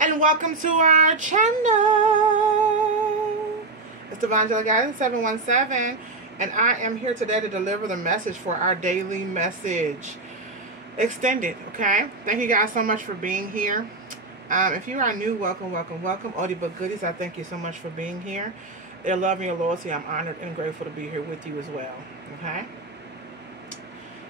and welcome to our channel. It's Divine Guidance 717, and I am here today to deliver the message for our daily message extended. Okay, thank you guys so much for being here. If you are new, welcome. Oldie but goodies, I thank you so much for being here. Their love and your loyalty, I'm honored and grateful to be here with you as well. Okay,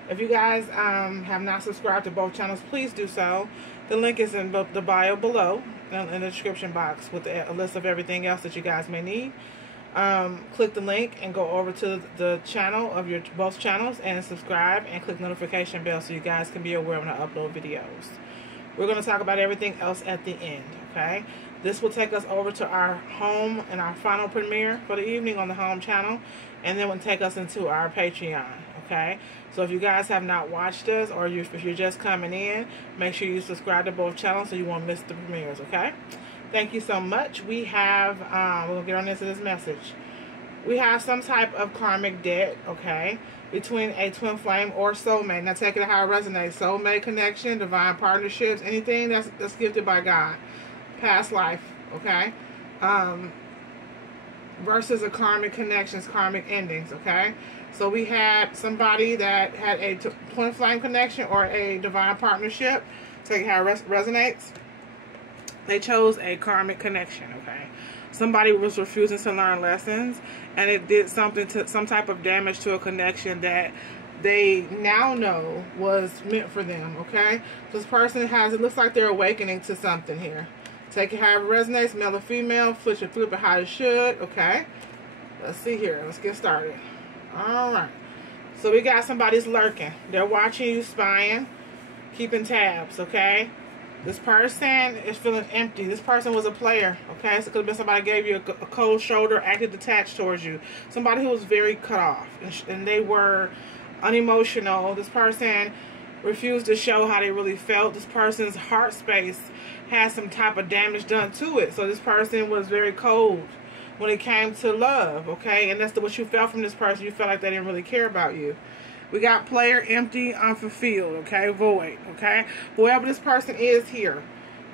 if you guys have not subscribed to both channels, please do so. The link is in the bio below, in the description box, with a list of everything else that you guys may need. Click the link and go over to the channel of your both channels and subscribe and click notification bell so you guys can be aware when I upload videos. We're going to talk about everything else at the end, okay? This will take us over to our home and our final premiere for the evening on the home channel, and then will take us into our Patreon, okay? So if you guys have not watched us, or if you're just coming in, make sure you subscribe to both channels so you won't miss the premieres, okay? Thank you so much. We have, we'll get on into this message. We have some type of karmic debt, okay, between a twin flame or soulmate. Now take it how it resonates. Soulmate connection, divine partnerships, anything that's gifted by God. Past life, okay? Versus a karmic connections, karmic endings, okay? So we had somebody that had a twin flame connection or a divine partnership. Take it how it resonates. They chose a karmic connection, okay? Somebody was refusing to learn lessons, and it did something to some type of damage to a connection that they now know was meant for them, okay? This person has, it looks like they're awakening to something here. Take it however it resonates, male or female, flip it how it should, okay? Let's see here. Let's get started. Alright. So we got somebody's lurking. They're watching you, spying, keeping tabs, okay? This person is feeling empty. This person was a player, okay? So it could have been somebody gave you a cold shoulder, acted detached towards you. Somebody who was very cut off, and they were unemotional. This person refused to show how they really felt. This person's heart space had some type of damage done to it. So this person was very cold when it came to love, okay? And that's what you felt from this person. You felt like they didn't really care about you. We got player, empty, unfulfilled, okay? Void, okay? Whoever this person is here,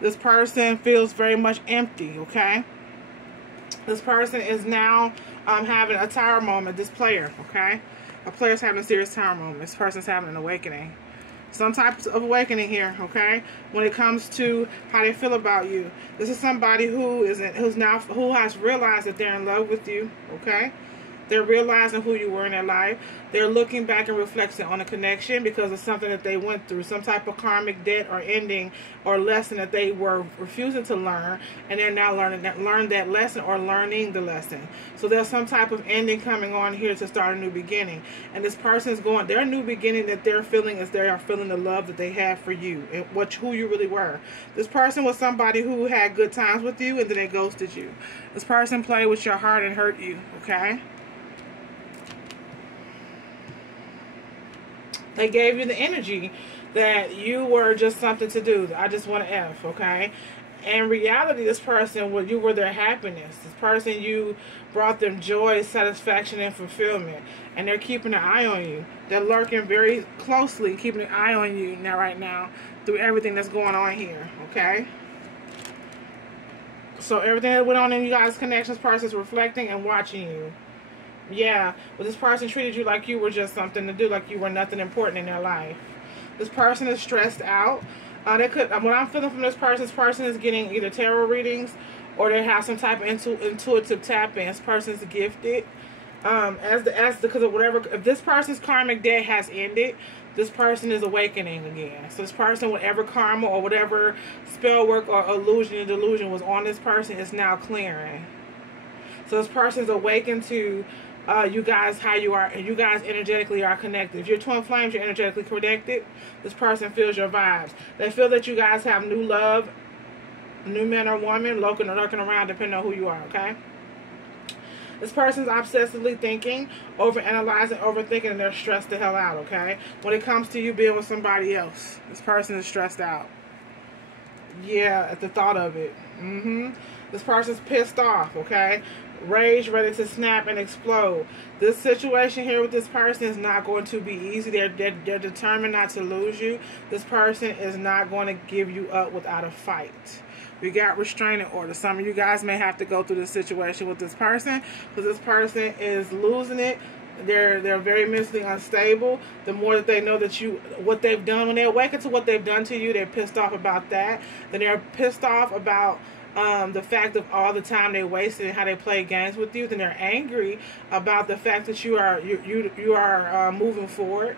this person feels very much empty, okay? This person is now having a tower moment, this player, okay? A player's having a serious tower moment. This person's having an awakening. Some type of awakening here, okay? When it comes to how they feel about you. This is somebody who has realized that they're in love with you, okay? They're realizing who you were in their life. They're looking back and reflecting on a connection because of something that they went through, some type of karmic debt or ending or lesson that they were refusing to learn, and they're now learning that lesson or learning the lesson. So there's some type of ending coming on here to start a new beginning. And this person's going, their new beginning that they're feeling is they are feeling the love that they have for you and who you really were. This person was somebody who had good times with you and then they ghosted you. This person played with your heart and hurt you, okay? They gave you the energy that you were just something to do. I just want to F, okay? In reality, this person, you were their happiness. This person, you brought them joy, satisfaction, and fulfillment. And they're keeping an eye on you. They're lurking very closely, keeping an eye on you right now through everything that's going on here, okay? So everything that went on in you guys' connections, person's reflecting and watching you. Yeah, but this person treated you like you were just something to do, like you were nothing important in their life. This person is stressed out. What I'm feeling from this person is getting either tarot readings or they have some type of intuitive tap-in. This person's gifted. Because of whatever, if this person's karmic debt has ended, this person is awakening again. So this person, whatever karma or whatever spell work or illusion and delusion was on this person is now clearing. So this person's awakened to you guys, how you are, and you guys energetically are connected. If you're twin flames, you're energetically connected. This person feels your vibes. They feel that you guys have new love, new man or woman, lurking around, depending on who you are, okay? This person's obsessively thinking, overanalyzing, overthinking, and they're stressed the hell out, okay? When it comes to you being with somebody else, this person is stressed out. Yeah, at the thought of it. This person's pissed off, okay? Rage, ready to snap and explode. This situation here with this person is not going to be easy. They're determined not to lose you. This person is not going to give you up without a fight. We got restraining order. Some of you guys may have to go through this situation with this person because this person is losing it. They're very mentally unstable. The more that they know that what they've done, when they awaken to what they've done to you, they're pissed off about that. Then they're pissed off about the fact of all the time they wasted and how they play games with you. Then they're angry about the fact that you are moving forward.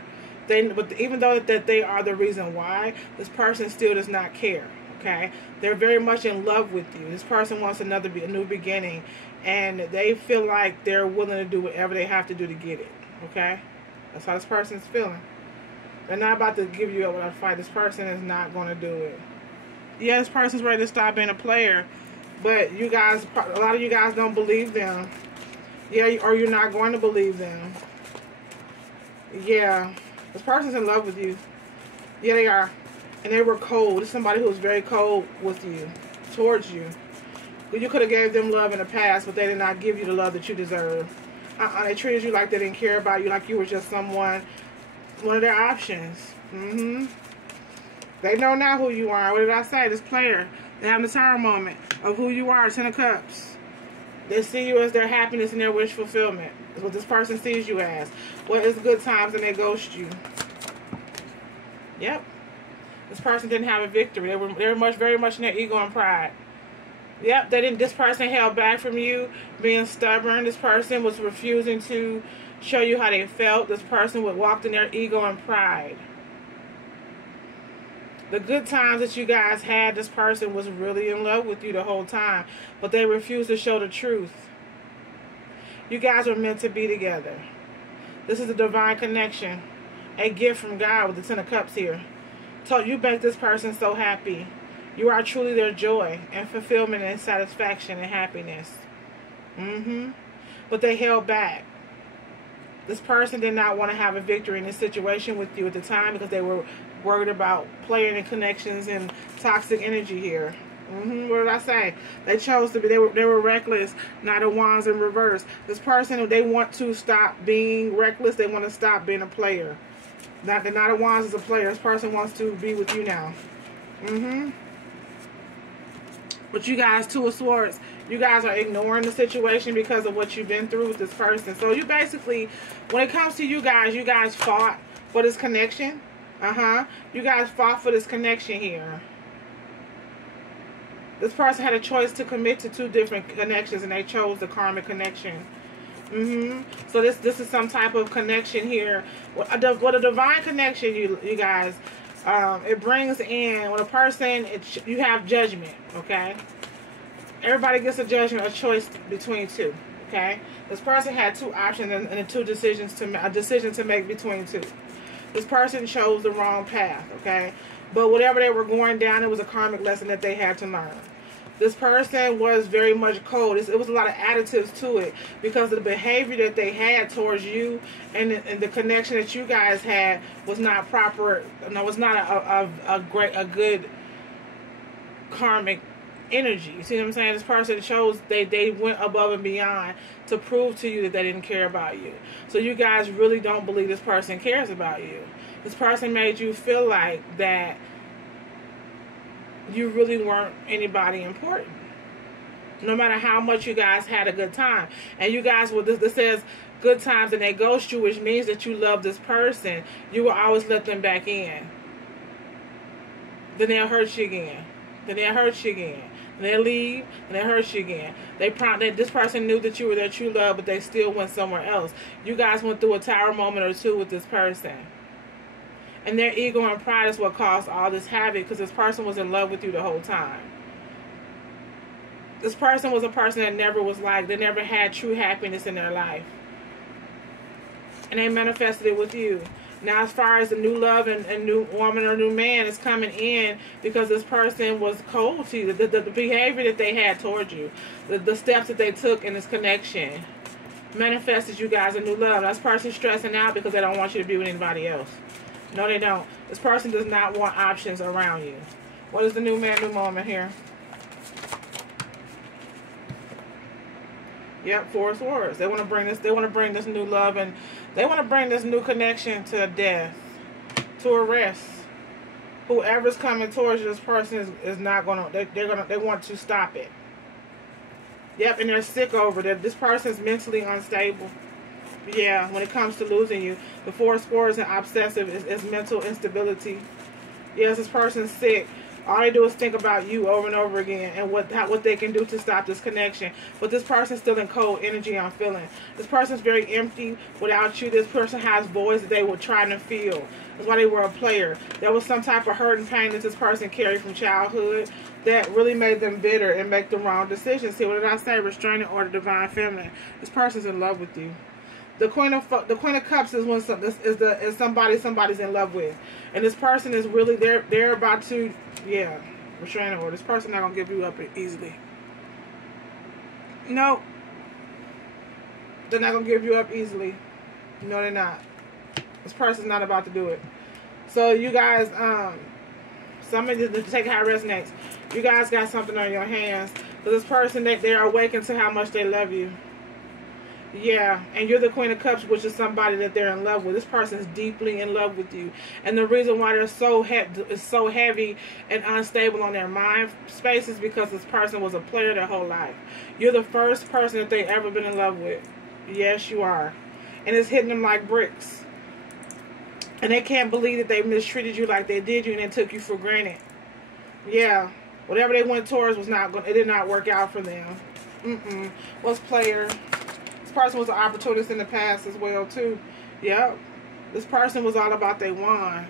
But even though that they are the reason why, this person still does not care. Okay, they're very much in love with you. This person wants a new beginning, and they feel like they're willing to do whatever they have to do to get it. Okay, that's how this person's feeling. They're not about to give you up without a fight. This person is not going to do it. Yeah, this person's ready to stop being a player, but you guys, a lot of you guys don't believe them. Yeah, or you're not going to believe them. Yeah, this person's in love with you. Yeah, they are. And they were cold. This is somebody who was very cold with you, towards you. You could have gave them love in the past, but they did not give you the love that you deserve. They treated you like they didn't care about you, like you were just one of their options. They know now who you are. What did I say? This player. They have the Tower moment of who you are, 10 of Cups. They see you as their happiness and their wish fulfillment. That's what this person sees you as. What is good times and they ghost you. Yep. This person didn't have a victory. They were very much in their ego and pride. Yep, this person held back from you, being stubborn. This person was refusing to show you how they felt. This person walked in their ego and pride. The good times that you guys had, this person was really in love with you the whole time, but they refused to show the truth. You guys were meant to be together. This is a divine connection, a gift from God with the 10 of Cups here. So you make this person so happy. You are truly their joy and fulfillment and satisfaction and happiness. But they held back. This person did not want to have a victory in this situation with you at the time because they were worried about playing in connections and toxic energy here. What did I say? They chose to be, they were reckless, Knight of Wands in reverse. This person, they want to stop being reckless. They want to stop being a player. The Knight of Wands is a player. This person wants to be with you now. But you guys, 2 of Swords, you guys are ignoring the situation because of what you've been through with this person. So you basically, when it comes to you guys fought for this connection. You guys fought for this connection here. This person had a choice to commit to 2 different connections, and they chose the karmic connection. So this is some type of connection here. What a divine connection, you guys. It brings in, when a person, you have judgment, okay? Everybody gets a judgment, a choice between 2, okay? This person had 2 options and a decision to make between 2. This person chose the wrong path, okay? But whatever they were going down, it was a karmic lesson that they had to learn. This person was very much cold. It was a lot of additives to it because of the behavior that they had towards you, and the connection that you guys had was not proper. No, was not a good karmic energy. You see what I'm saying? This person chose, they went above and beyond to prove to you that they didn't care about you. So you guys really don't believe this person cares about you. This person made you feel like that you really weren't anybody important, no matter how much you guys had a good time. And you guys, this says good times and they ghost you, which means that you love this person. You will always let them back in. Then they'll hurt you again. Then they'll hurt you again. Then they'll leave and they'll hurt you again. This person knew that you were their true love, but they still went somewhere else. You guys went through a tower moment or 2 with this person. And their ego and pride is what caused all this havoc, because this person was in love with you the whole time. This person was a person that never was liked. They never had true happiness in their life. And they manifested it with you. Now, as far as the new love and new woman or new man is coming in because this person was cold to you. The behavior that they had towards you. The steps that they took in this connection manifested you guys a new love. This person's stressing out because they don't want you to be with anybody else. No, they don't. This person does not want options around you. What is the new man, new woman here? Yep, 4 of Swords. They want to bring this. They want to bring this new love, and they want to bring this new connection to death, to a rest. whoever's coming towards you, this person is not gonna. They want to stop it. Yep, and they're sick over that. This person's mentally unstable. Yeah, when it comes to losing you, the 4 of Swords and obsessive is mental instability. Yes, this person's sick. All they do is think about you over and over again and what they can do to stop this connection. But this person's still in cold energy, I'm feeling. This person's very empty without you. This person has voids that they were trying to fill. That's why they were a player. There was some type of hurt and pain that this person carried from childhood that really made them bitter and make the wrong decisions. See, what did I say? Restraining order, divine feminine. This person's in love with you. The Queen of Cups is when somebody's in love with, and this person is really they're about to restraining order. This person not gonna give you up easily. No, they're not gonna give you up easily. No, they're not. This person's not about to do it. So you guys, somebody to take how it resonates. You guys got something on your hands. So this person, they're awakened to how much they love you. Yeah, and you're the Queen of Cups, which is somebody that they're in love with. This person is deeply in love with you. And the reason why they're so heavy and unstable on their mind space is because this person was a player their whole life. You're the first person that they've ever been in love with. Yes, you are. And it's hitting them like bricks. And they can't believe that they mistreated you like they did you and they took you for granted. Yeah, whatever they went towards it did not work out for them. What's player? Person was an opportunist in the past as well too. Yep. This person was all about they won.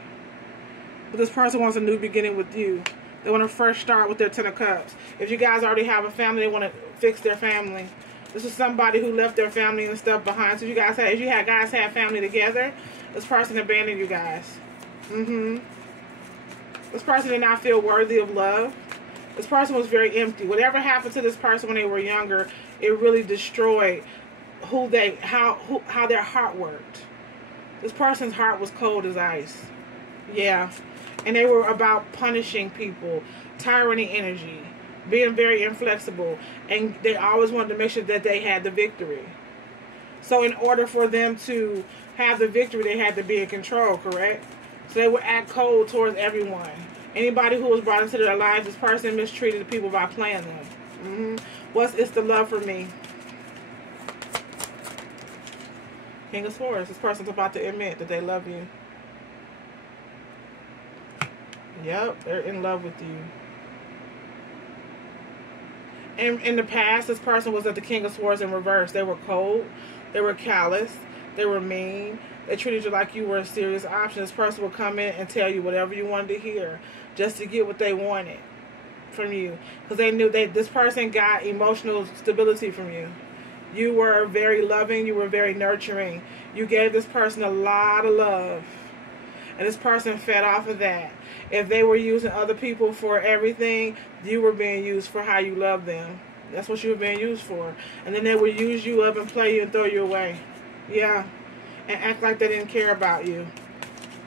But this person wants a new beginning with you. They want a fresh start with their 10 of Cups. If you guys already have a family, they want to fix their family. This is somebody who left their family and stuff behind. So if you guys had family together, this person abandoned you guys. This person did not feel worthy of love. This person was very empty. Whatever happened to this person when they were younger, it really destroyed how their heart worked. This person's heart was cold as ice. Yeah. And they were about punishing people, tyranny energy, being very inflexible, and they always wanted to make sure that they had the victory. So in order for them to have the victory, they had to be in control, correct? So they would act cold towards everyone. Anybody who was brought into their lives, this person mistreated the people by playing them. It's the love for me? King of Swords. This person's about to admit that they love you. Yep, they're in love with you. And in the past, this person was at the King of Swords in reverse. They were cold. They were callous. They were mean. They treated you like you were a serious option. This person would come in and tell you whatever you wanted to hear just to get what they wanted from you. Because they knew this person got emotional stability from you. You were very loving. You were very nurturing. You gave this person a lot of love. And this person fed off of that. If they were using other people for everything, you were being used for how you love them. That's what you were being used for. And then they would use you up and play you and throw you away. Yeah. And act like they didn't care about you.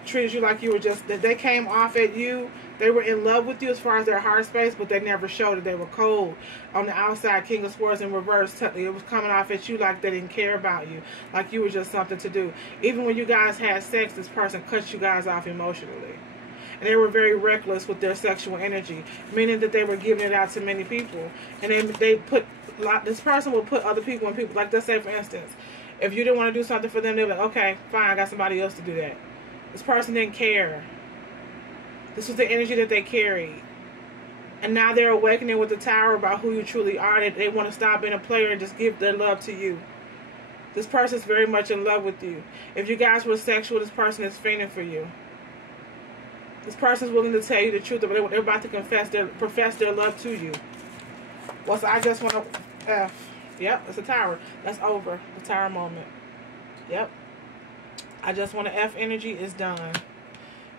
Treated you like you were just, that they came off at you. They were in love with you as far as their heart space, but they never showed it. They were cold. On the outside, King of Swords in reverse, it was coming off at you like they didn't care about you. Like you were just something to do. Even when you guys had sex, this person cut you guys off emotionally. And they were very reckless with their sexual energy, meaning that they were giving it out to many people. And this person would put other people in people. Like, let's say, for instance, if you didn't want to do something for them, they'd be like, okay, fine, I got somebody else to do that. This person didn't care. This was the energy that they carried. And now they're awakening with the Tower about who you truly are. They want to stop being a player and just give their love to you. This person's very much in love with you. If you guys were sexual, this person is fiending for you. This person's willing to tell you the truth, but they're about to profess their love to you. Well, so I just want to F. Yep, it's a Tower. That's over. The Tower moment. Yep. I just want to F energy is done.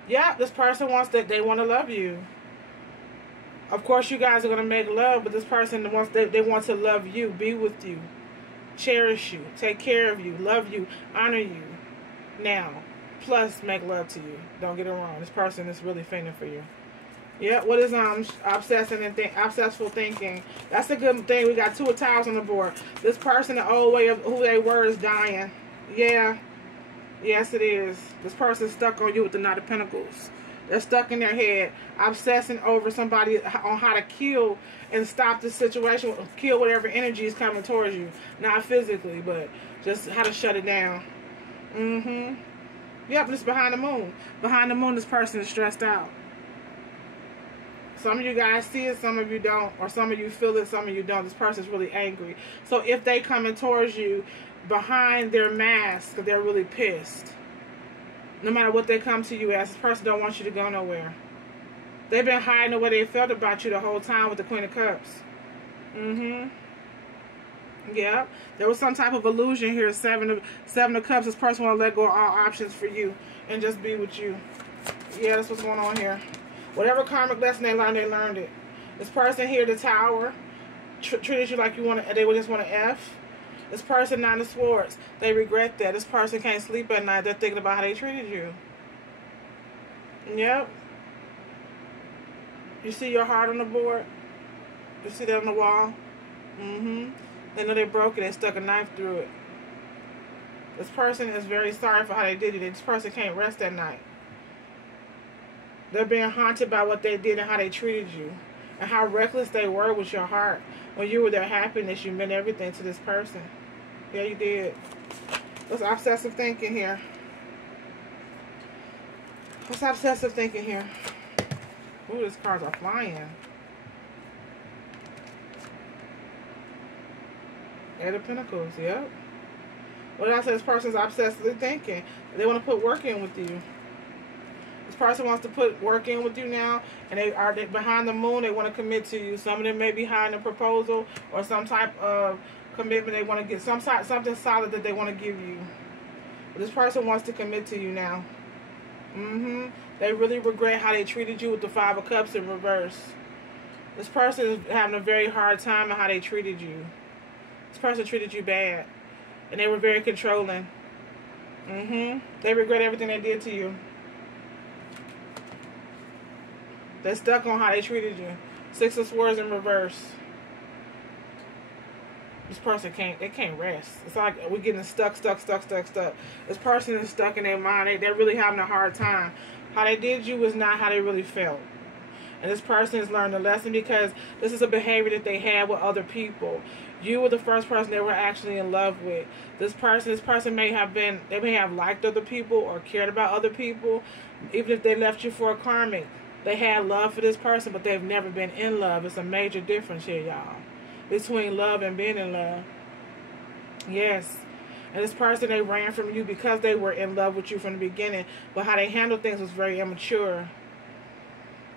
Yeah, this person they want to love you. Of course, you guys are going to make love, but this person they want to love you, be with you, cherish you, take care of you, love you, honor you. Now, plus make love to you. Don't get it wrong. This person is really fiending for you. Yeah, what is obsessful thinking? That's a good thing. We got 2 of Towers on the board. This person, the old way of who they were, is dying. Yeah. Yes, it is. This person's stuck on you with the Knight of Pentacles. They're stuck in their head, obsessing over somebody on how to kill and stop the situation, kill whatever energy is coming towards you. Not physically, but just how to shut it down. Yep, it's behind the moon. Behind the moon, this person is stressed out. Some of you guys see it, some of you don't. Or some of you feel it, some of you don't. This person's really angry. So if they coming towards you behind their mask, they're really pissed. No matter what they come to you as, this person don't want you to go nowhere. They've been hiding the way they felt about you the whole time with the Queen of Cups. Yeah. There was some type of illusion here. Seven of Cups. This person want to let go of all options for you and just be with you. Yeah, that's what's going on here. Whatever karmic lesson they learned it. This person here, the Tower, treated you like you want to, they would just want to F. This person, Nine of Swords, they regret that. This person can't sleep at night. They're thinking about how they treated you. Yep. You see your heart on the board? You see that on the wall? They know they broke it. They stuck a knife through it. This person is very sorry for how they did it. This person can't rest at night. They're being haunted by what they did and how they treated you. And how reckless they were with your heart. When you were their happiness, you meant everything to this person. Yeah, you did. What's obsessive thinking here? What's obsessive thinking here? Ooh, these cards are flying. Eight of Pentacles, yep. What did I say? This person's obsessively thinking. They want to put work in with you. This person wants to put work in with you now, and they behind the moon. They want to commit to you. Some of them may be hiding a proposal or some type of commitment. They want to get something solid that they want to give you. But this person wants to commit to you now. They really regret how they treated you with the Five of Cups in reverse. This person is having a very hard time on how they treated you. This person treated you bad, and they were very controlling. They regret everything they did to you. They're stuck on how they treated you. Six of Swords in reverse. This person can't rest. It's like we're getting stuck. This person is stuck in their mind. They're really having a hard time. How they did you was not how they really felt. And this person has learned a lesson because this is a behavior that they had with other people. You were the first person they were actually in love with. This person may have liked other people or cared about other people. Even if they left you for a karmic. They had love for this person, but they've never been in love. It's a major difference here, y'all. Between love and being in love. Yes. And this person, they ran from you because they were in love with you from the beginning. But how they handled things was very immature.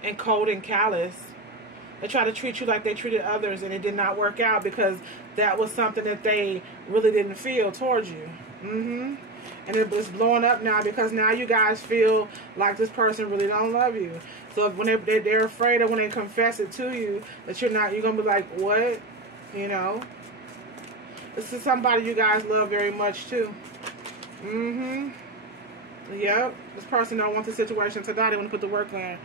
And cold and callous. They tried to treat you like they treated others, and it did not work out because that was something that they really didn't feel towards you. And it's blowing up now because now you guys feel like this person really don't love you. So when they're afraid of when they confess it to you that you're going to be like, what? You know? This is somebody you guys love very much too. Yep. This person don't want the situation to die. They want to put the work in.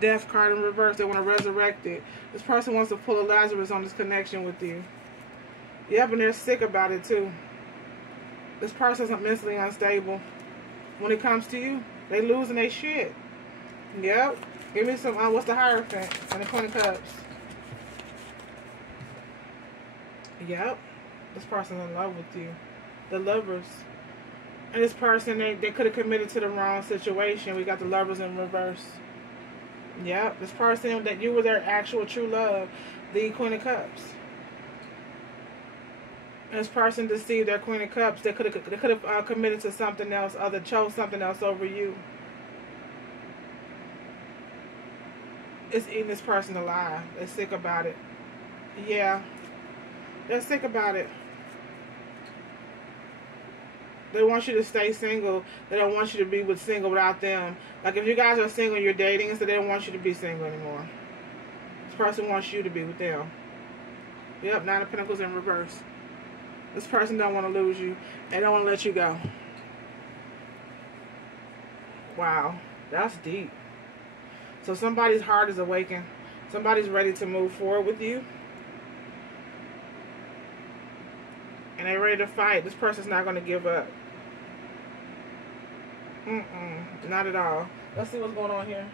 Death card in reverse. They want to resurrect it. This person wants to pull a Lazarus on this connection with you. Yep, and they're sick about it too. This person's mentally unstable. When it comes to you, they losing their shit. Yep. Give me some, what's the Hierophant and the Queen of Cups? Yep. This person's in love with you. The Lovers. And this person, they could have committed to the wrong situation. We got the Lovers in reverse. Yep. This person, that you were their actual true love. The Queen of Cups. And this person deceived their Queen of Cups. They could have committed to something else, other chose something else over you. It's eating this person alive. They're sick about it. Yeah. They're sick about it. They want you to stay single. They don't want you to be single without them. Like if you guys are single, you're dating, so they don't want you to be single anymore. This person wants you to be with them. Yep, Nine of Pentacles in reverse. This person don't want to lose you. They don't want to let you go. Wow. That's deep. So somebody's heart is awakened. Somebody's ready to move forward with you. And they're ready to fight. This person's not going to give up. Not at all. Let's see what's going on here.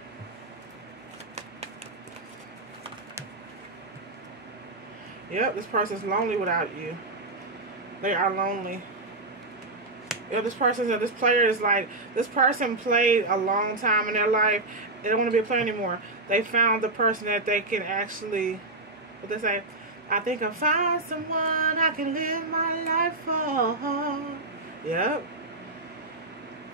Yep, this person's lonely without you. They are lonely. Yep, this player is like, this person played a long time in their life. They don't want to be a player anymore. They found the person that they can actually, what they say, I think I found someone I can live my life for. Yep.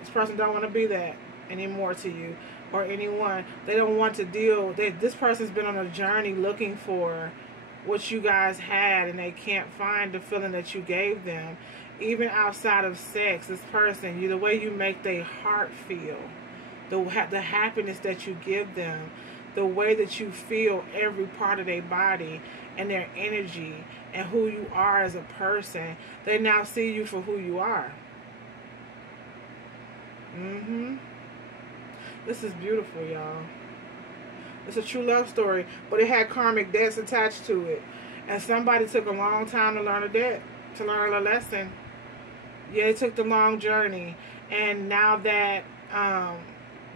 This person don't want to be that anymore to you or anyone. They don't want to deal. This person's been on a journey looking for what you guys had, and they can't find the feeling that you gave them. Even outside of sex, this person, the way you make their heart feel, the happiness that you give them, the way that you feel every part of their body and their energy and who you are as a person, they now see you for who you are. This is beautiful, y'all. It's a true love story, but it had karmic debts attached to it. And somebody took a long time to learn a debt, to learn a lesson. Yeah, it took the long journey. And now that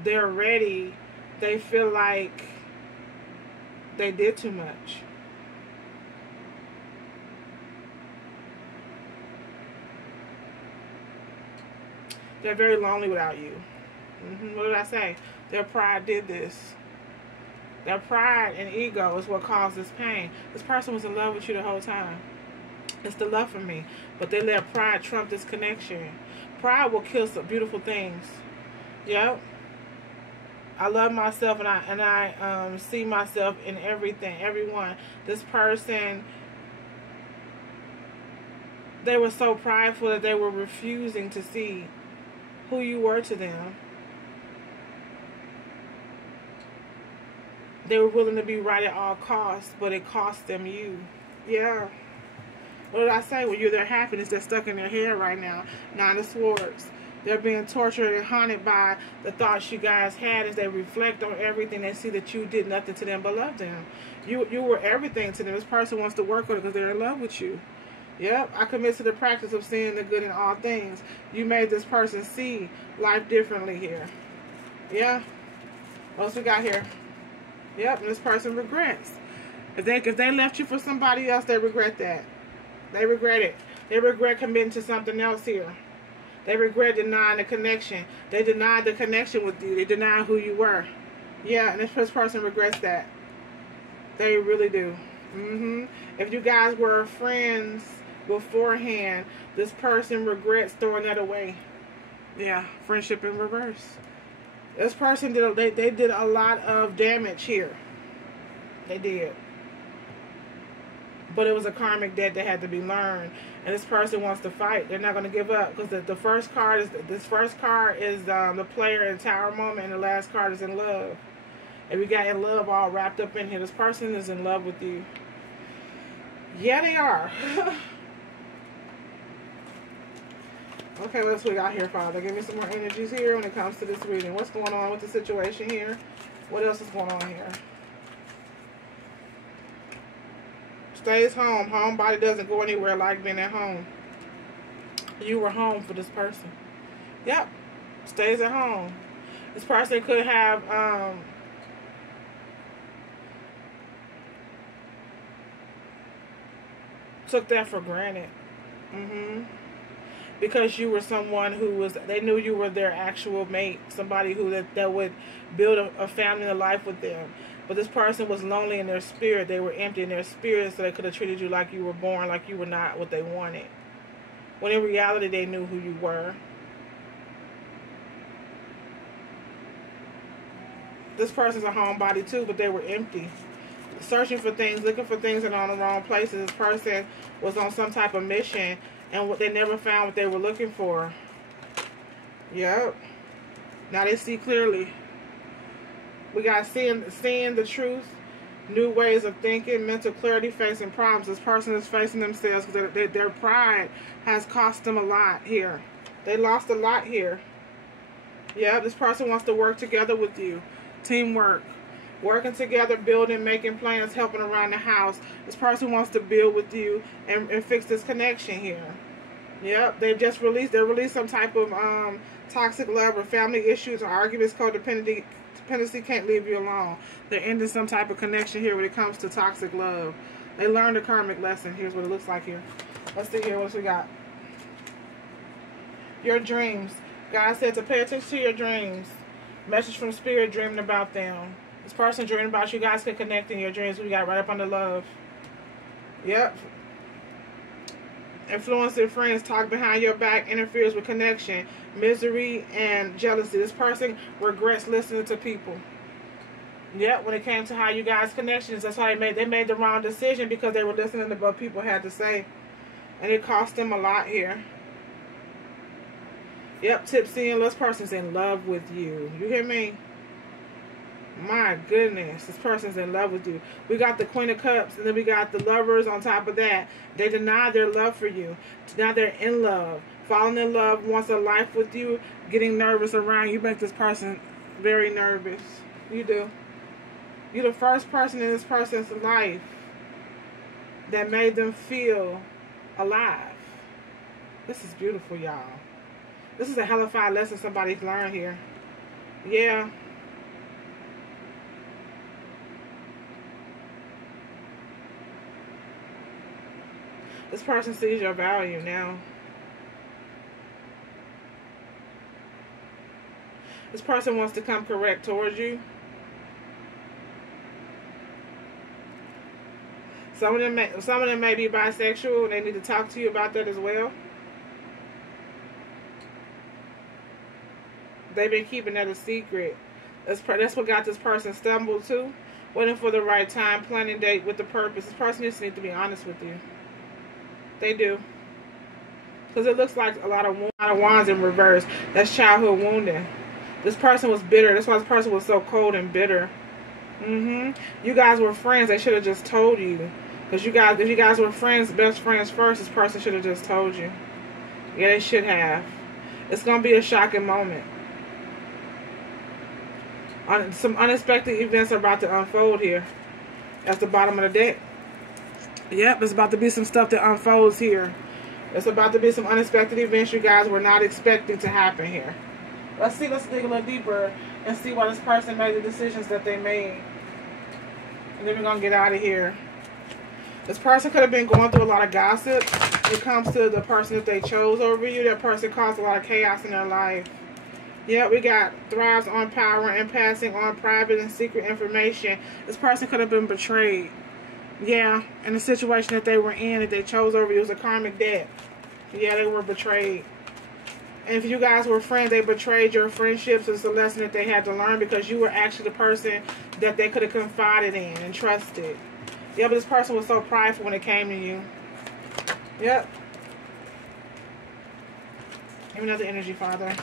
they're ready, they feel like they did too much. They're very lonely without you. What did I say? Their pride did this. Their pride and ego is what caused this pain. This person was in love with you the whole time. It's the love for me. But they let pride trump this connection. Pride will kill some beautiful things. Yep. I love myself, and I see myself in everything, everyone. This person, they were so prideful that they were refusing to see who you were to them. They were willing to be right at all costs, but it cost them you. Yeah. What did I say? Well, you're their happiness. They're stuck in their head right now. Nine of Swords. They're being tortured and haunted by the thoughts you guys had as they reflect on everything. They see that you did nothing to them but love them. You were everything to them. This person wants to work on it because they're in love with you. Yep, I commit to the practice of seeing the good in all things. You made this person see life differently here. Yeah. What else we got here? Yep, and this person regrets. If they left you for somebody else, they regret that. They regret it. They regret committing to something else here. They regret denying the connection. They denied the connection with you. They denied who you were. Yeah, and this person regrets that. They really do. If you guys were friends beforehand, this person regrets throwing that away. Yeah, friendship in reverse. This person they did a lot of damage here. They did. But it was a karmic debt that had to be learned. And this person wants to fight. They're not going to give up. Because the first card is, the player in Tower moment. And the last card is in love. And we got in love all wrapped up in here. This person is in love with you. Yeah, they are. Okay, what else we got here, Father? Give me some more energies here when it comes to this reading. What's going on with the situation here? What else is going on here? Stays home. Homebody doesn't go anywhere like being at home. You were home for this person. Yep. Stays at home. This person could have took that for granted. Because you were someone who they knew you were their actual mate. Somebody that would build a family and a life with them. But this person was lonely in their spirit. They were empty in their spirit, so they could have treated you like you were born, like you were not what they wanted. When in reality, they knew who you were. This person's a homebody too, but they were empty. Searching for things, looking for things in all the wrong places. This person was on some type of mission, and they never found what they were looking for. Yep. Now they see clearly. We got seeing the truth, new ways of thinking, mental clarity, facing problems. This person is facing themselves because their pride has cost them a lot here. They lost a lot here. Yeah, this person wants to work together with you. Teamwork. Working together, building, making plans, helping around the house. This person wants to build with you and fix this connection here. Yep, they released some type of toxic love or family issues or arguments, codependency can't leave you alone. They're ending some type of connection here when it comes to toxic love. They learned a karmic lesson. Here's what it looks like here. Let's see here. What we got? Your dreams. God said to pay attention to your dreams. Message from Spirit, dreaming about them. This person dreaming about you guys can connect in your dreams. We got right up under love. Yep. Influencing friends, talk behind your back, interferes with connection, misery, and jealousy. This person regrets listening to people. Yep, when it came to how you guys connections, that's how they made the wrong decision because they were listening to what people had to say. And it cost them a lot here. Yep, tipsy and this person's in love with you. You hear me? My goodness, this person's in love with you. We got the Queen of Cups, and then we got the Lovers on top of that. They deny their love for you. Now they're in love. Falling in love, wants a life with you, getting nervous around you. Make this person very nervous. You do. You're the first person in this person's life that made them feel alive. This is beautiful, y'all. This is a hellified lesson somebody's learned here. Yeah. This person sees your value now. This person wants to come correct towards you. Some of them may be bisexual, and they need to talk to you about that as well. They've been keeping that a secret. That's what got this person stumbled to. Waiting for the right time, planning date with the purpose. This person just needs to be honest with you. They do. Because it looks like a lot of wands in reverse. That's childhood wounding. This person was bitter. That's why this person was so cold and bitter. You guys were friends. They should have just told you. Because if you guys were friends, best friends first, this person should have just told you. Yeah, they should have. It's going to be a shocking moment. Some unexpected events are about to unfold here. That's the bottom of the deck. Yep, it's about to be some stuff that unfolds here. It's about to be some unexpected events you guys were not expecting to happen here. Let's dig a little deeper and see why this person made the decisions that they made. And then we're going to get out of here. This person could have been going through a lot of gossip. It comes to the person that they chose over you. That person caused a lot of chaos in their life. Yeah, we got thrives on power and passing on private and secret information. This person could have been betrayed. Yeah, and the situation that they were in, that they chose over you, was a karmic debt. Yeah, they were betrayed. And if you guys were friends, they betrayed your friendships. It's a lesson that they had to learn because you were actually the person that they could have confided in and trusted. Yeah, but this person was so prideful when it came to you. Yep. Give me another energy, Father.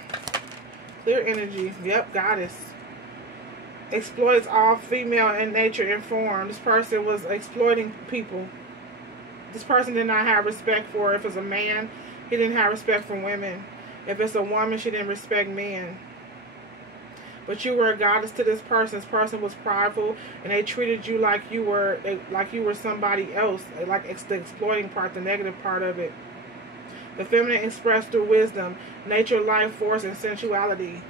Clear energy. Yep, goddess. Exploits all female in nature and form. This person was exploiting people. This person did not have respect for, if it's a man, he didn't have respect for women. If it's a woman, she didn't respect men. But you were a goddess to this person. This person was prideful, and they treated you like you were somebody else. Like the exploiting part, the negative part of it. The feminine expressed through wisdom, nature, life force, and sensuality.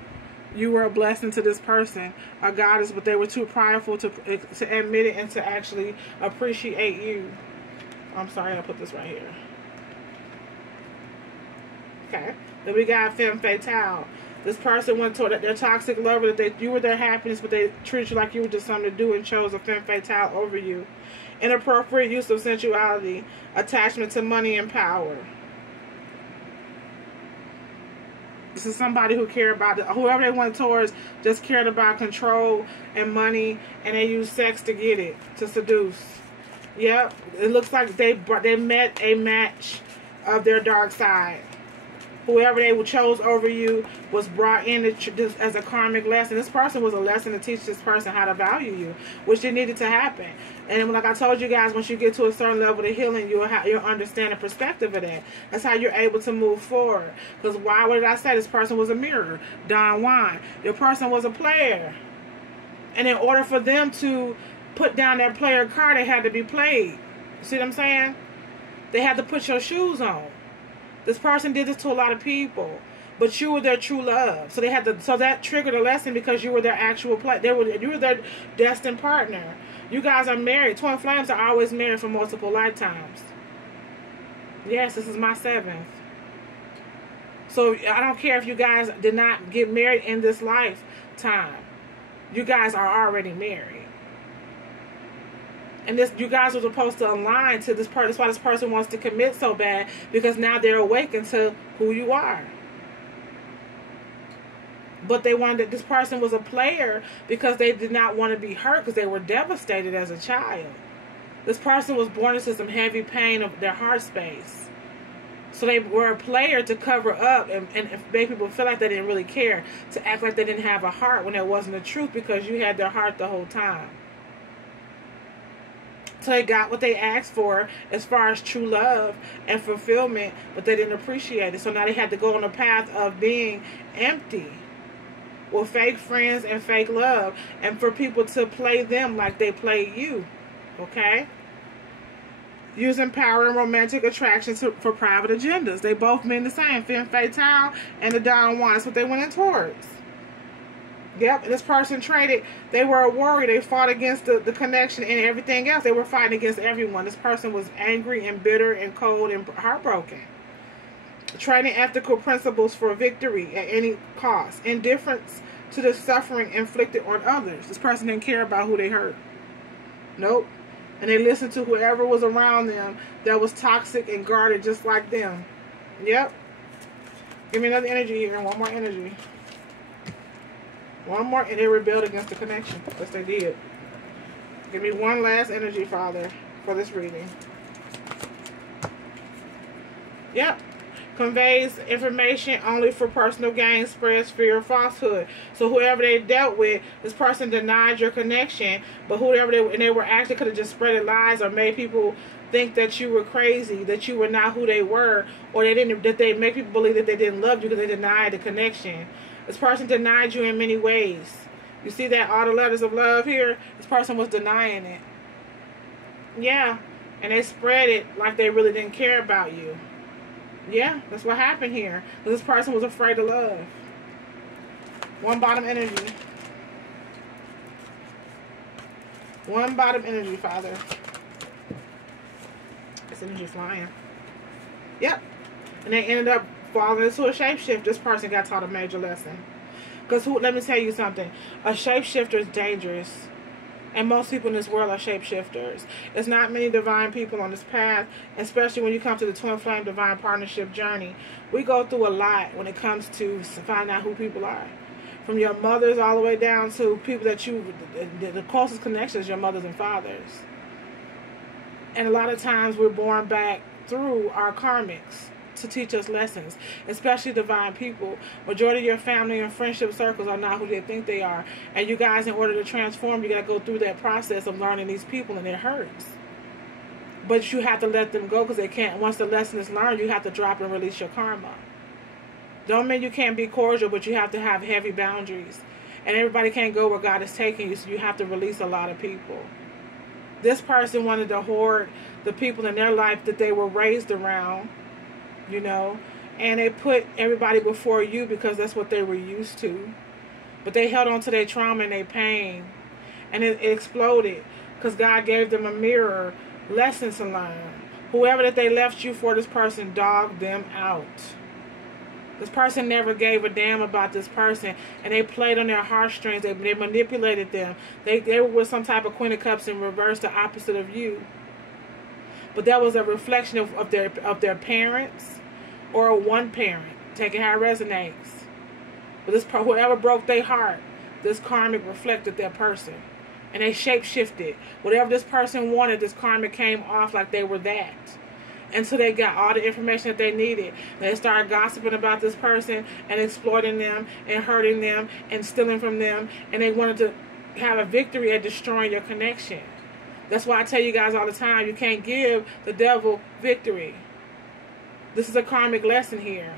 You were a blessing to this person, a goddess, but they were too prideful to admit it and to actually appreciate you. I'm sorry, I'll put this right here. Okay. Then we got femme fatale. This person went toward their toxic lover, that you were their happiness, but they treated you like you were just something to do and chose a femme fatale over you. Inappropriate use of sensuality, attachment to money and power. This is somebody who cared about whoever they went towards, just cared about control and money, and they used sex to get it, to seduce. Yep, it looks like they met a match of their dark side. Whoever they chose over you was brought in as a karmic lesson. This person was a lesson to teach this person how to value you, which it needed to happen. And like I told you guys, once you get to a certain level of healing, you'll understand the perspective of that. That's how you're able to move forward. Because what did I say? This person was a mirror. Don Juan. Your person was a player. And in order for them to put down their player card, they had to be played. See what I'm saying? They had to put your shoes on. This person did this to a lot of people, but you were their true love. So that triggered a lesson because you were their actual you were their destined partner. You guys are married. Twin flames are always married for multiple lifetimes. Yes, this is my 7th. So I don't care if you guys did not get married in this lifetime. You guys are already married. And you guys were supposed to align to this person. That's why this person wants to commit so bad, because now they're awakened to who you are. But they wanted, this person was a player because they did not want to be hurt, because they were devastated as a child. This person was born into some heavy pain of their heart space. So they were a player to cover up and make people feel like they didn't really care, to act like they didn't have a heart when it wasn't the truth, because you had their heart the whole time. So they got what they asked for as far as true love and fulfillment, but they didn't appreciate it. So now they had to go on a path of being empty with fake friends and fake love, and for people to play them like they play you. Okay? Using power and romantic attraction for private agendas. They both mean the same. Femme fatale and the Don Juan. That's what they went in towards. Yep, this person traded. They were a warrior. They fought against the connection and everything else. They were fighting against everyone. This person was angry and bitter and cold and heartbroken. Trading ethical principles for victory at any cost. Indifference to the suffering inflicted on others. This person didn't care about who they hurt. Nope. And they listened to whoever was around them that was toxic and guarded just like them. Yep. Give me another energy here. One more energy. One more, and they rebelled against the connection. Yes, they did. Give me one last energy, Father, for this reading. Yep. Conveys information only for personal gain, spreads fear of falsehood. So whoever they dealt with, this person denied your connection, but whoever they were actually could have just spread lies or made people think that you were crazy, that you were not who they were, or that they make people believe that they didn't love you because they denied the connection. This person denied you in many ways. You see that all the letters of love here? This person was denying it. Yeah. And they spread it like they really didn't care about you. Yeah, that's what happened here. This person was afraid of love. One bottom energy. One bottom energy, Father. This energy flying. Yep. And they ended up falling into a shapeshift. This person got taught a major lesson. Because let me tell you something. A shapeshifter is dangerous. And most people in this world are shapeshifters. There's not many divine people on this path, especially when you come to the Twin Flame Divine Partnership journey. We go through a lot when it comes to finding out who people are. From your mothers all the way down to people that the closest connection is your mothers and fathers. And a lot of times we're born back through our karmics to teach us lessons, especially divine people. Majority of your family and friendship circles are not who they think they are. And you guys, in order to transform, you got to go through that process of learning these people, and it hurts. But you have to let them go, because they can't. Once the lesson is learned, you have to drop and release your karma. Don't mean you can't be cordial, but you have to have heavy boundaries. And everybody can't go where God is taking you, so you have to release a lot of people. This person wanted to hoard the people in their life that they were raised around, you know, and they put everybody before you because that's what they were used to. But they held on to their trauma and their pain, and it exploded because God gave them a mirror, lessons to learn. Whoever that they left you for, this person dogged them out. This person never gave a damn about this person, and they played on their heartstrings. They manipulated them. They were some type of Queen of Cups in reverse, the opposite of you. But that was a reflection of their parents or one parent. Take it how it resonates. But whoever broke their heart, this karmic reflected that person. And they shape-shifted. Whatever this person wanted, this karmic came off like they were that. Until they got all the information that they needed. They started gossiping about this person and exploiting them and hurting them and stealing from them. And they wanted to have a victory at destroying your connection. That's why I tell you guys all the time, you can't give the devil victory. This is a karmic lesson here.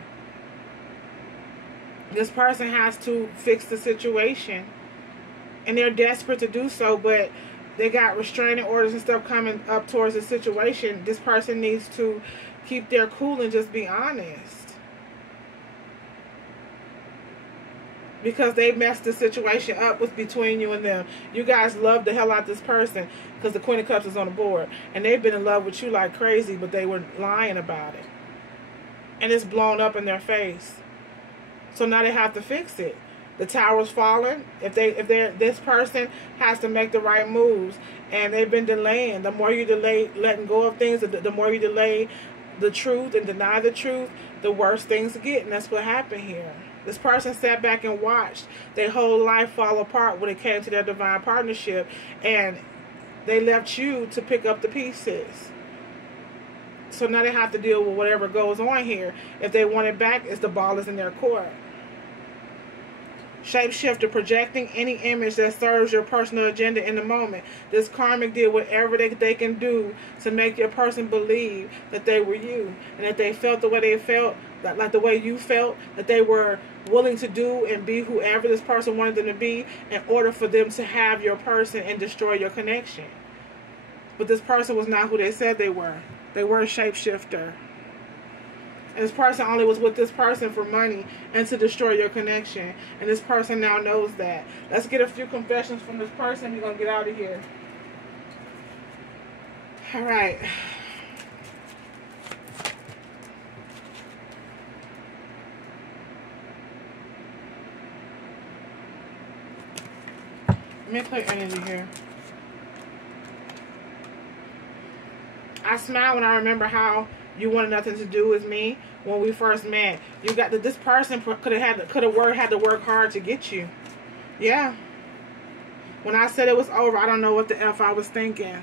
This person has to fix the situation. And they're desperate to do so, but they got restraining orders and stuff coming up towards the situation. This person needs to keep their cool and just be honest. because they messed the situation up with between you and them. You guys love the hell out of this person because the Queen of Cups is on the board. And they've been in love with you like crazy, but they were lying about it. And it's blown up in their face. So now they have to fix it. The tower's falling. If this person has to make the right moves, and they've been delaying. The more you delay letting go of things, the more you delay the truth and deny the truth, the worse things get. And that's what happened here. This person sat back and watched their whole life fall apart when it came to their divine partnership, and they left you to pick up the pieces. So now they have to deal with whatever goes on here. If they want it back, the ball is in their court. Shapeshifter, projecting any image that serves your personal agenda in the moment. This karmic did whatever they can do to make your person believe that they were you, and that they felt the way they felt, like the way you felt, that they were willing to do and be whoever this person wanted them to be in order for them to have your person and destroy your connection. But this person was not who they said they were. They were a shapeshifter. And this person only was with this person for money and to destroy your connection. And this person now knows that. Let's get a few confessions from this person. We're going to get out of here. All right. Let me play energy here. I smile when I remember how you wanted nothing to do with me when we first met. You got that this person could have had to work hard to get you. Yeah. When I said it was over, I don't know what the F I was thinking.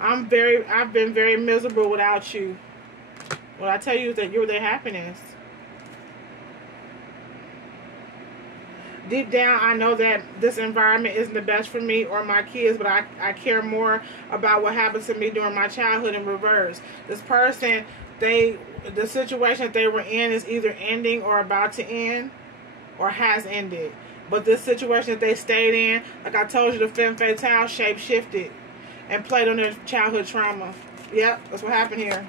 I've been very miserable without you. What I tell you is that you're their happiness. Deep down, I know that this environment isn't the best for me or my kids, but I care more about what happened to me during my childhood in reverse. This person, the situation that they were in is either ending or about to end or has ended. But this situation that they stayed in, like I told you, the femme fatale shape shifted and played on their childhood trauma. Yep, that's what happened here.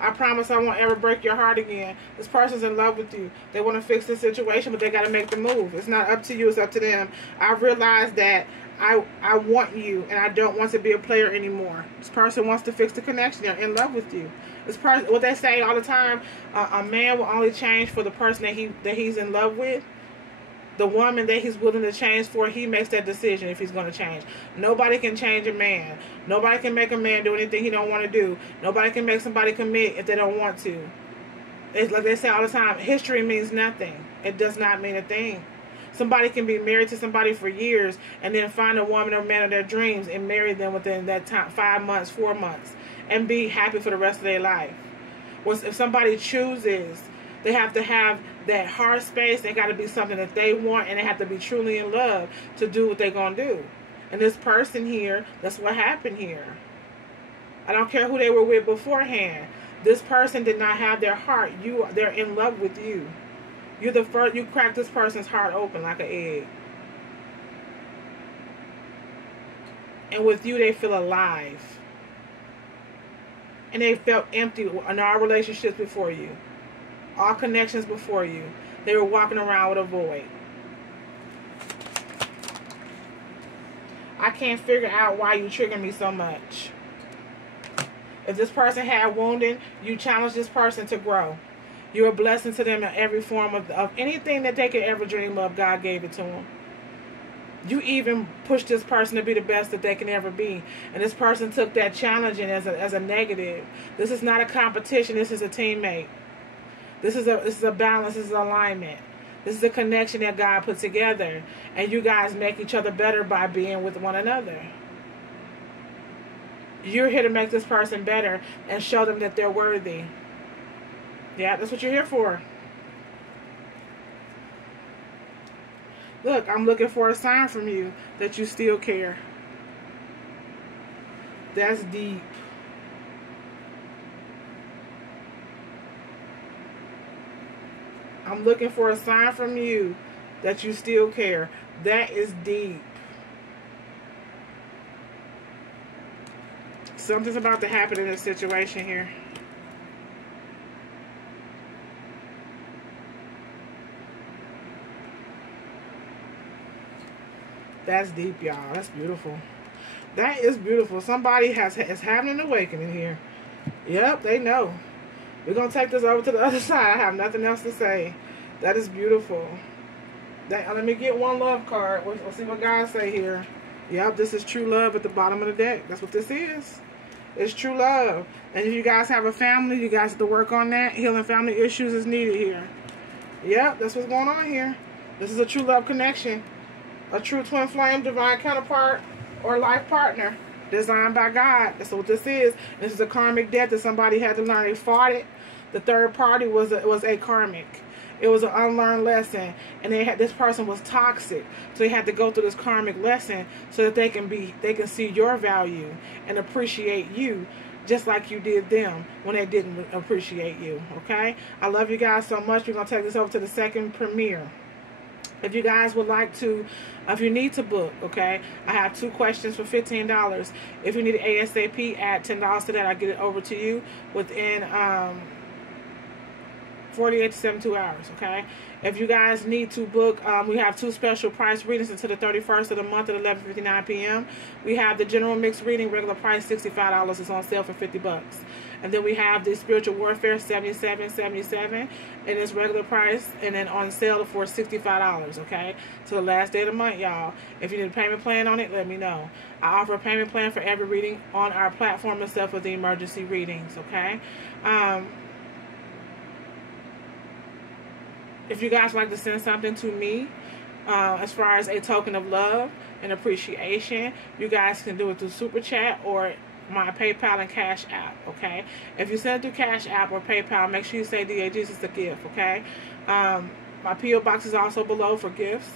I promise I won't ever break your heart again. This person's in love with you. They want to fix the situation, but they got to make the move. It's not up to you. It's up to them. I realized that I want you, and I don't want to be a player anymore. This person wants to fix the connection. They're in love with you. This person, what they say all the time, a man will only change for the person that he's in love with. The woman that he's willing to change for, he makes that decision if he's going to change. Nobody can change a man. Nobody can make a man do anything he don't want to do. Nobody can make somebody commit if they don't want to. It's like they say all the time, history means nothing. It does not mean a thing. Somebody can be married to somebody for years and then find a woman or man of their dreams and marry them within that time, 5 months, 4 months, and be happy for the rest of their life. If somebody chooses, they have to have that heart space. They got to be something that they want, and they have to be truly in love to do what they're going to do. And this person here, that's what happened here. I don't care who they were with beforehand. This person did not have their heart. They're in love with you. You're the first. You cracked this person's heart open like an egg. And with you, they feel alive. And they felt empty in our relationships before you. All connections before you. They were walking around with a void. I can't figure out why you trigger me so much. If this person had wounding, you challenge this person to grow. You're a blessing to them in every form of anything that they could ever dream of. God gave it to them. You even push this person to be the best that they can ever be. And this person took that challenging as a negative. This is not a competition. This is a teammate. This is a balance. This is alignment. This is a connection that God put together. And you guys make each other better by being with one another. You're here to make this person better and show them that they're worthy. Yeah, that's what you're here for. Look, I'm looking for a sign from you that you still care. That's deep. I'm looking for a sign from you that you still care. That is deep. Something's about to happen in this situation here. That's deep, y'all. That's beautiful. That is beautiful. Somebody is having an awakening here. Yep, they know. We're going to take this over to the other side. I have nothing else to say. That is beautiful. Let me get one love card. We'll see what guys say here. Yep, this is true love at the bottom of the deck. That's what this is. It's true love. And if you guys have a family, you guys have to work on that. Healing family issues is needed here. Yep, that's what's going on here. This is a true love connection. A true twin flame, divine counterpart, or life partner designed by God. That's what this is. This is a karmic debt that somebody had to learn. They fought it. The third party was a karmic. It was an unlearned lesson, and this person was toxic, so they had to go through this karmic lesson so that they can see your value and appreciate you just like you did them when they didn't appreciate you. Okay, I love you guys so much. We're gonna take this over to the second premiere. If you guys would like to, if you need to book, okay, I have 2 questions for $15. If you need it ASAP, add $10 to that. I'll get it over to you within 48 to 72 hours, okay? If you guys need to book, we have 2 special price readings until the 31st of the month at 11:59 p.m. We have the general mixed reading, regular price $65. It's on sale for $50. And then we have the spiritual warfare, $77.77, and it's regular price, and then on sale for $65, okay? To the last day of the month, y'all. If you need a payment plan on it, let me know. I offer a payment plan for every reading on our platform except for the emergency readings, okay? If you guys like to send something to me, as far as a token of love and appreciation, you guys can do it through Super Chat or my PayPal and Cash App, okay? If you send it through Cash App or PayPal, make sure you say DAG is a gift, okay? My P.O. box is also below for gifts.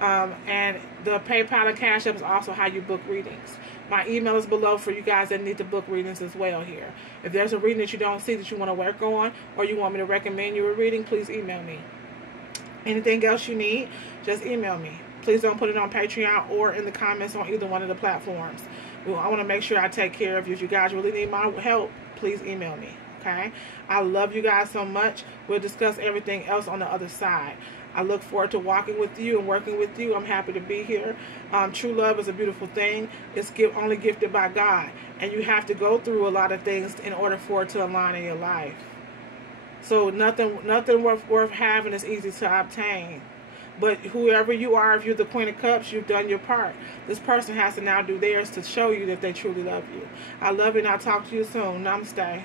And the PayPal and Cash App is also how you book readings. My email is below for you guys that need to book readings as well here. If there's a reading that you don't see that you want to work on, or you want me to recommend you a reading, please email me. Anything else you need, just email me. Please don't put it on Patreon or in the comments on either one of the platforms. I want to make sure I take care of you. If you guys really need my help, please email me, okay? I love you guys so much. We'll discuss everything else on the other side. I look forward to walking with you and working with you. I'm happy to be here. True love is a beautiful thing. It's only gifted by God. And you have to go through a lot of things in order for it to align in your life. So nothing worth having is easy to obtain. But whoever you are, if you're the Queen of Cups, you've done your part. This person has to now do theirs to show you that they truly love you. I love you, and I'll talk to you soon. Namaste.